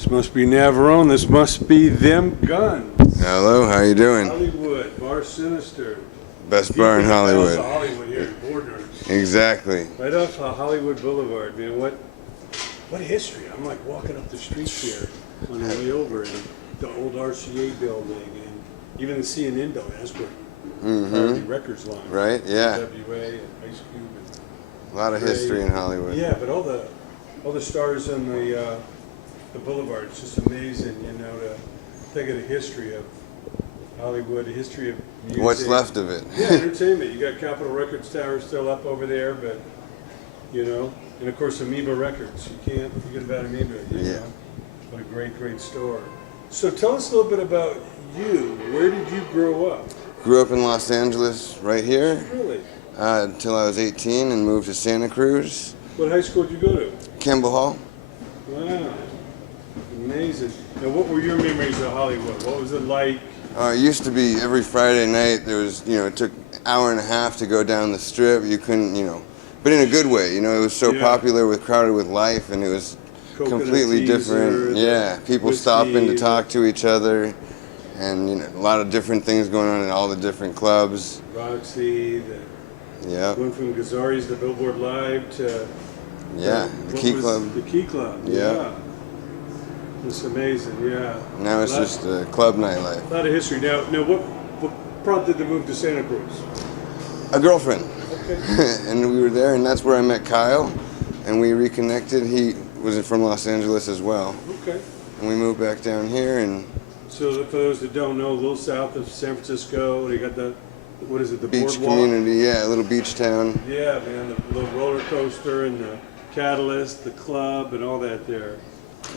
This must be Navarone. This must be them guns. Hello, how you doing? Hollywood, Bar Sinister. Best bar in Hollywood. Hollywood here in Borders. Exactly. Right off Hollywood Boulevard, man. What history? I'm like walking up the streets here on the way over, and the old RCA building, and even the CNN building. That's where the records line. Right, yeah. WA and Ice Cube. And A lot of history in Hollywood. Yeah, but all the stars on the boulevard. It's just amazing, you know, to think of the history of Hollywood, the history of music. What's left of it. Yeah, entertainment. You got Capitol Records Tower still up over there, but, you know, and of course Amoeba Records. You can't forget about Amoeba. You know? What a great, great store. So tell us a little bit about you. Where did you grow up? Grew up in Los Angeles, right here. Really? Until I was 18 and moved to Santa Cruz. What high school did you go to? Campbell Hall. Wow. Amazing. Now, what were your memories of Hollywood? What was it like? It used to be every Friday night, there was, you know, it took an hour and a half to go down the strip. You couldn't, you know, but in a good way, you know, it was so popular with Crowded with Life, and it was completely different. Yeah, people stopping to talk to each other, and, you know, a lot of different things going on in all the different clubs. Roxy, went from Gazzari's to Billboard Live to the Key Club. The Key Club, yeah. It's amazing, yeah. Now it's just a club nightlife. A lot of history. Now what prompted the move to Santa Cruz? A girlfriend. Okay. And we were there, and that's where I met Kyle, and we reconnected. He was from Los Angeles as well. Okay. And we moved back down here, and... So for those that don't know, a little south of San Francisco, they got the, what is it, the beach boardwalk? Community, yeah, a little beach town. Yeah, man, the little roller coaster and the Catalyst, the club, and all that there.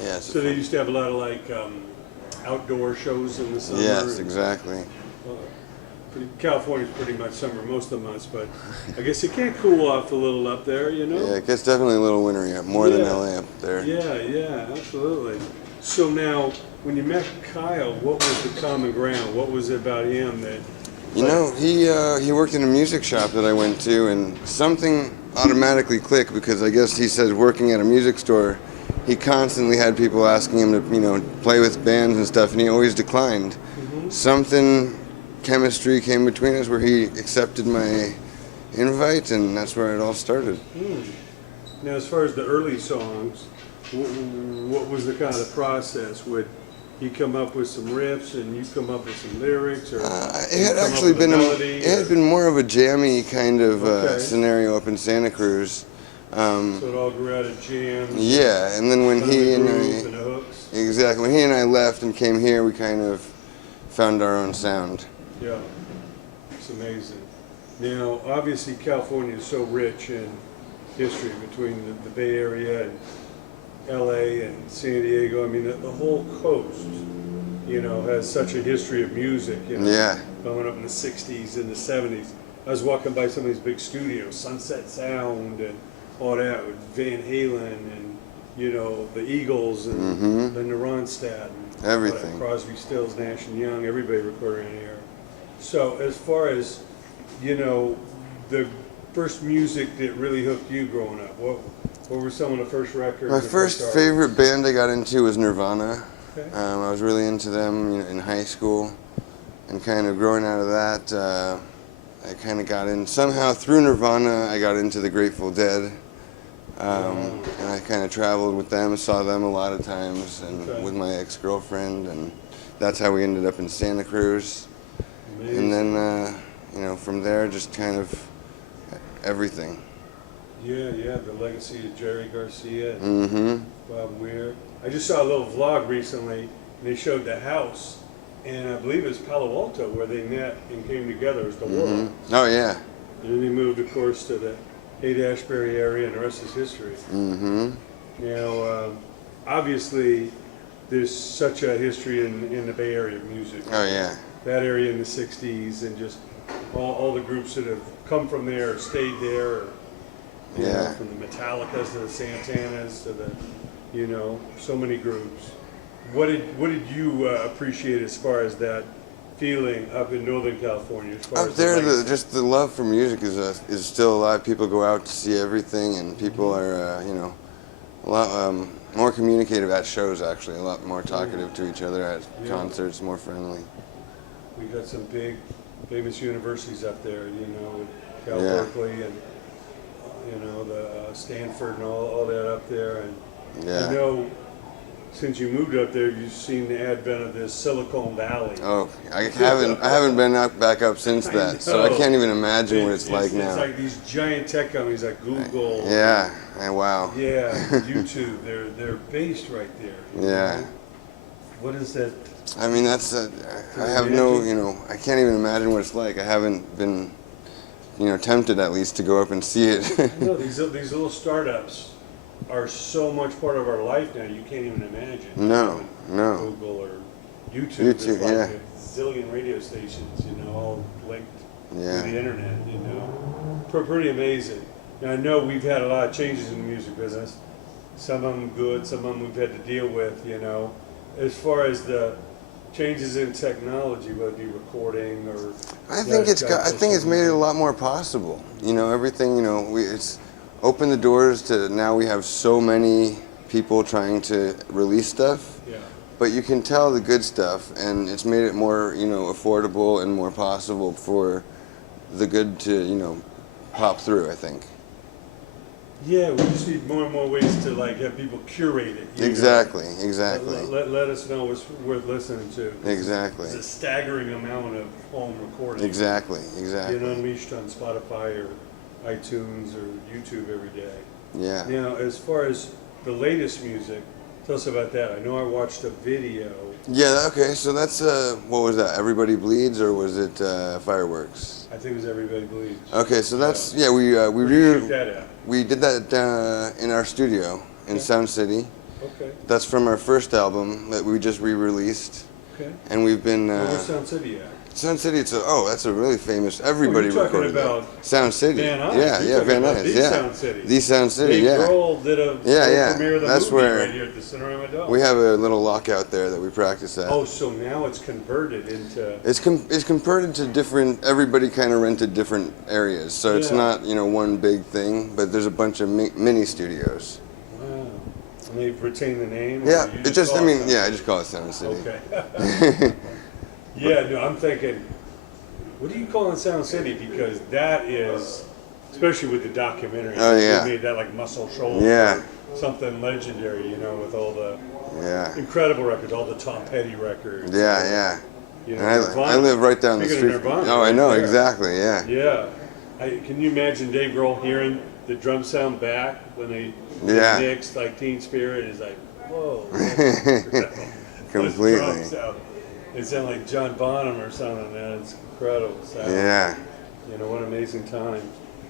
Yeah. So they used to have a lot of like outdoor shows in the summer. Yes, exactly. California's pretty much summer most of the months, but I guess you can't cool off a little up there, you know? Yeah, it gets definitely a little wintry up, more than LA up there. Yeah, absolutely. So now, when you met Kyle, what was the common ground? What was it about him that... You know, he worked in a music shop that I went to, and something automatically clicked, because I guess he said working at a music store, he constantly had people asking him to, you know, play with bands and stuff, and he always declined. Chemistry came between us where he accepted my invite, and that's where it all started. Now, as far as the early songs, what was the kind of process? Would he come up with some riffs and you come up with some lyrics, or it had actually been it had been more of a jammy kind of scenario up in Santa Cruz. So it all grew out of jams. Yeah, and then when he and I when he and I left and came here, we kind of found our own sound. Yeah, it's amazing. Now, obviously, California is so rich in history between the Bay Area and LA and San Diego. I mean, the whole coast, you know, has such a history of music. You know, growing up in the 60s and the 70s. I was walking by some of these big studios, Sunset Sound and all that, with Van Halen and, you know, the Eagles and the Ronstadt. And everything. Crosby, Stills, Nash and Young, everybody recorded in here. So as far as, you know, the first music that really hooked you growing up, what were some of the first records? My first favorite band I got into was Nirvana. Okay. I was really into them, you know, in high school, and kind of growing out of that, I kind of got in, somehow through Nirvana, I got into the Grateful Dead. And I kind of traveled with them, saw them a lot of times, and with my ex-girlfriend, and that's how we ended up in Santa Cruz. Amazing. And then, you know, from there, just kind of everything. Yeah, the legacy of Jerry Garcia and Bob Weir. I just saw a little vlog recently, and they showed the house, and I believe it's Palo Alto where they met and came together as the world. Oh, yeah. And then they moved, of course, to the Haight-Ashbury area, and the rest is history. Now, obviously, there's such a history in the Bay Area of music. Oh, yeah. That area in the 60s, and just all the groups that have come from there, stayed there, or, you know, from the Metallicas to the Santanas to the, you know, so many groups. What did you appreciate as far as that feeling up in Northern California? As far up there, just the love for music is still alive. People go out to see everything, and people are, you know, a lot more communicative at shows, actually. A lot more talkative to each other at Yeah. concerts, more friendly. We got some big, famous universities up there, you know, with Cal Yeah. Berkeley and, you know, the Stanford and all that up there. And Yeah. I know since you moved up there, you've seen the advent of this Silicon Valley. Oh, I haven't been back up since I that, so I know. can't even imagine what it's like It's now. like these giant tech companies like Google. Yeah, wow. Yeah, YouTube. They're based right there. Yeah. know? What is that? I mean, that's I have no, you know, I can't even imagine what it's like. I haven't been, you know, tempted at least to go up and see it. No, these little startups are so much part of our life now. You can't even imagine. No, You know, no. Google or YouTube. YouTube, It's like yeah. a zillion radio stations, you know, all linked Yeah. to the internet. You know, pretty amazing. Now I know we've had a lot of changes in the music business. Some of them good, some of them we've had to deal with. You know, as far as the changes in technology, whether it be recording or. I think it's made it a lot more possible. You know, everything. You know, it's opened the doors to now we have so many people trying to release stuff. Yeah. But you can tell the good stuff, and it's made it more, you know, affordable and more possible for the good to, you know, pop through, I think. Yeah, we just need more and more ways to like have people curate it. you know. Exactly. Let us know what's worth listening to. Exactly. It's a staggering amount of home recording. Exactly. Being unleashed on Spotify or iTunes or YouTube every day. Yeah. Now, as far as the latest music, tell us about that. I know I watched a video. Yeah, okay, so that's, what was that, Everybody Bleeds, or was it Fireworks? I think it was Everybody Bleeds. Okay, so that's, yeah, Where'd you shoot that at? we did that in our studio in Okay. Sound City. Okay. That's from our first album that we just re-released, Okay. and we've been, Where's Sound City at? Sound City, that's a really famous, everybody you're talking recorded that. about Sound City. Van Nuys. Yeah, You're yeah, talking Van about Nuys, the yeah. Sound City. The Sound City, Dave yeah. Grohl did a Yeah. premiere of the That's movie where right here at the Cinerama Dome. we have a little lockout there that we practice at. Oh, so now it's converted into. It's converted to different, everybody kind of rented different areas. So it's Yeah. not, you know, one big thing, but there's a bunch of mini studios. Wow. And they've retained the name? or Yeah, you it just, call I mean, Sound yeah, I City? just call it Sound City. Okay. Yeah, no, I'm thinking, what do you call it Sound City? Because that is, especially with the documentary. Oh, yeah. They made that like Muscle Shoals. Yeah. or something legendary, you know, with all the Yeah, incredible records, all the Tom Petty records. yeah. You know, And I Nirvana. live right down the Speaking of street. Nirvana, Oh, I right know, there. exactly, yeah. Yeah. Can you imagine Dave Grohl hearing the drum sound back when they Yeah. mixed like Teen Spirit? It's like, whoa. Completely. Those drum sound. It sounded like John Bonham or something, man. It's incredible sound. Yeah. You know, what an amazing time.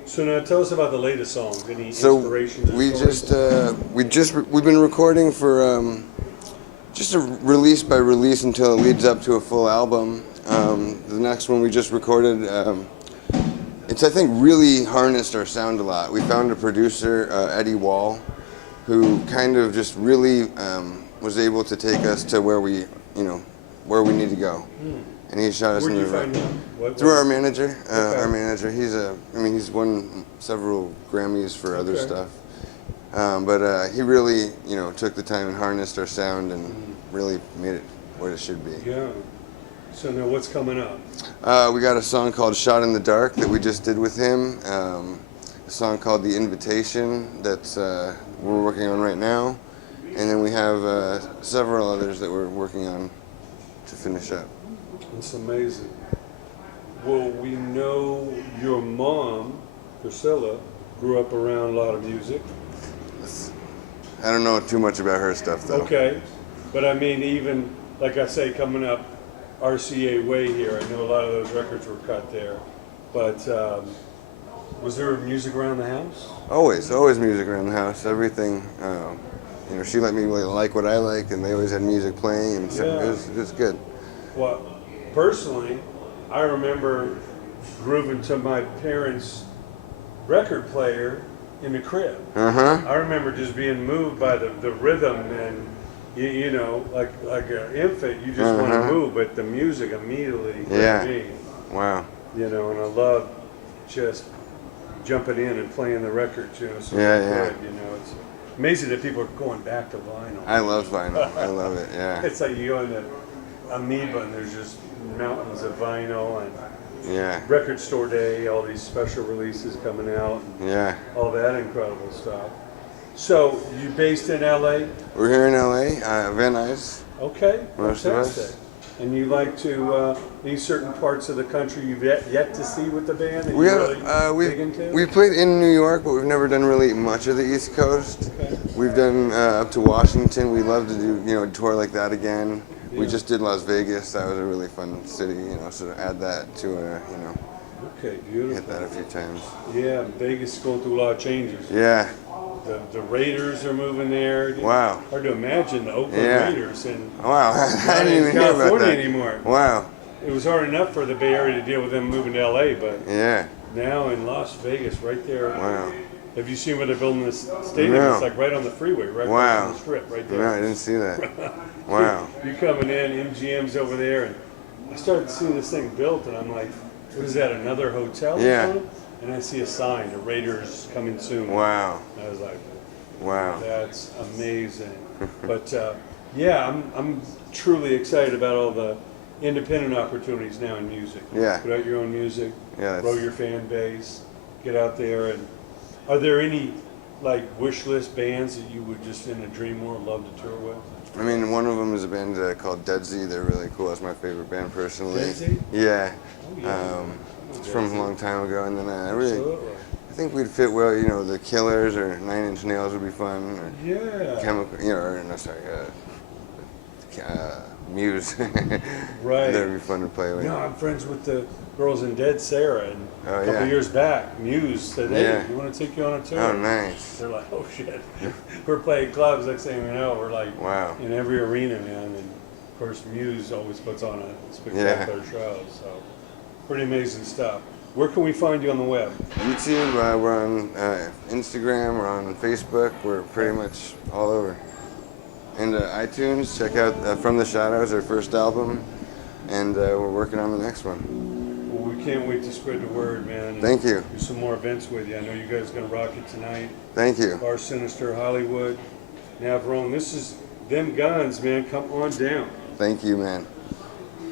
So now tell us about the latest songs. Any So inspirations? or we stories? we've been recording for just a release by release until it leads up to a full album. The next one we just recorded, it's I think really harnessed our sound a lot. We found a producer, Eddie Wall, who kind of just really was able to take us to where we need to go. And he shot us Where'd in you the find him? through our manager. Okay. Our manager, he's won several Grammys for other Okay. stuff. But he really, took the time and harnessed our sound and really made it what it should be. Yeah. So now what's coming up? We got a song called "Shot in the Dark" that we just did with him. A song called "The Invitation" that's we're working on right now, and then we have several others that we're working on to finish up. It's amazing. Well, we know your mom, Priscilla, grew up around a lot of music. I don't know too much about her stuff though. Okay. But I mean, even, like I say, coming up RCA Way here, I know a lot of those records were cut there. But was there music around the house? Always music around the house. Everything. She let me really like what I like, and they always had music playing, and so Yeah. it was good. Well, personally, I remember grooving to my parents' record player in the crib. I remember just being moved by the rhythm, and you know, like an infant, you just want to move, but the music immediately grabbed me. Wow. You know, and I love just jumping in and playing the records. You know, so Yeah, good, yeah. you know, Amazing that people are going back to vinyl. I love vinyl. I love it. Yeah. It's like you go into Amoeba and there's just mountains of vinyl and Yeah. record store day, all these special releases coming out, and Yeah. all that incredible stuff. So you based in LA? We're here in LA, Van Nuys. Okay, Most of us. fantastic. And you like to any certain parts of the country you've yet to see with the band that We you're have really big into? we played in New York, but we've never done really much of the East Coast. Okay. We've done up to Washington. We love to do a tour like that again. We Yeah. just did Las Vegas. That was a really fun city. So to add that to Okay, hit beautiful. that a few times. Yeah, Vegas is going through a lot of changes. Yeah. The Raiders are moving there. Wow. Hard to imagine the Oakland Yeah. Raiders and Wow. I not didn't in even hear about California that. anymore. Wow. It was hard enough for the Bay Area to deal with them moving to LA, but Yeah. now in Las Vegas, right there. Wow. Have you seen where they're building this stadium? No. It's like right on the freeway, right Wow. on the strip, right there. No, I didn't see that. Wow. You're coming in, MGM's over there, and I started seeing this thing built, and I'm like, what is that, another hotel? or Yeah. something? And I see a sign, the Raiders coming soon. Wow. I was like, Wow. that's amazing. But yeah, I'm truly excited about all the independent opportunities now in music. Yeah. Put out your own music, Yeah. grow your fan base, get out there. And are there any like wish list bands that you would just in a dream world love to tour with? I mean, one of them is a band called Dead Z. They're really cool. That's my favorite band personally. Dead Z? Yeah. Oh, yeah. It's from a long time ago, and then Absolutely. I think we'd fit well. The Killers or Nine Inch Nails would be fun. Or Yeah. Chemical, Muse. Right. That would be fun to play with. No, I'm friends with the girls in Dead Sarah, and Oh, a couple yeah. years back, Muse said, "Hey, Yeah. you want to take you on a tour?" Oh, nice. They're like, "Oh shit!" We're playing clubs. Next thing we know, we're like Wow. in every arena, man. And of course, Muse always puts on a spectacular show. So, pretty amazing stuff. Where can we find you on the web? YouTube, we're on Instagram, we're on Facebook, we're pretty much all over. And iTunes, check out From the Shadows, our first album, and we're working on the next one. Well, we can't wait to spread the word, man. And Thank you. do some more events with you. I know you guys are gonna rock it tonight. Thank you. Bar Sinister, Hollywood, Navarone. This is them guns, man. Come on down. Thank you, man.